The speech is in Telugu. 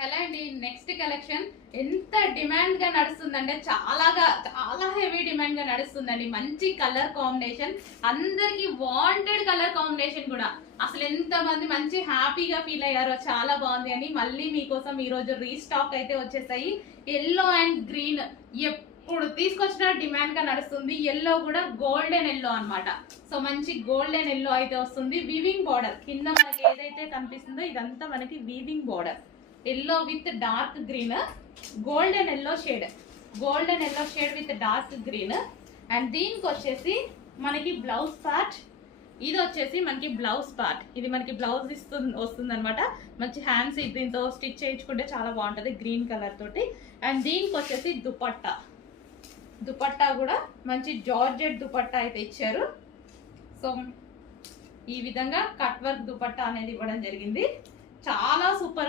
హలో అండి, నెక్స్ట్ కలెక్షన్ ఎంత డిమాండ్ గా నడుస్తుందంటే చాలా హెవీ డిమాండ్ గా నడుస్తుందండి. మంచి కలర్ కాంబినేషన్, అందరికి వాంటెడ్ కలర్ కాంబినేషన్ కూడా. అసలు ఎంత మంది మంచి హ్యాపీగా ఫీల్ అయ్యారో, చాలా బాగుంది అని మళ్ళీ మీకోసం ఈ రోజు రీస్టాక్ అయితే వచ్చేసాయి. ఎల్లో అండ్ గ్రీన్ ఎప్పుడు తీసుకొచ్చిన డిమాండ్ గా నడుస్తుంది. ఎల్లో కూడా గోల్డెన్ ఎల్లో అన్నమాట. సో మంచి గోల్డెన్ ఎల్లో అయితే వస్తుంది. వీవింగ్ బార్డర్ కింద మనకి ఏదైతే కనిపిస్తుందో ఇదంతా మనకి weaving border. Yellow with dark green, golden yellow shade with dark green. And దీనికి వచ్చేసి మనకి బ్లౌజ్ పార్ట్, ఇది వచ్చేసి మనకి బ్లౌజ్ పార్ట్. ఇది మనకి బ్లౌజ్ వస్తుంది అనమాట. మంచి హ్యాండ్స్ దీంతో స్టిచ్ చేయించుకుంటే చాలా బాగుంటుంది గ్రీన్ కలర్ తోటి. అండ్ దీనికి వచ్చేసి దుపట్టా కూడా మంచి జార్జెట్ దుపట్టా అయితే ఇచ్చారు. సో ఈ విధంగా కట్ వర్క్ దుపట్టా అనేది ఇవ్వడం జరిగింది. చాలా సూపర్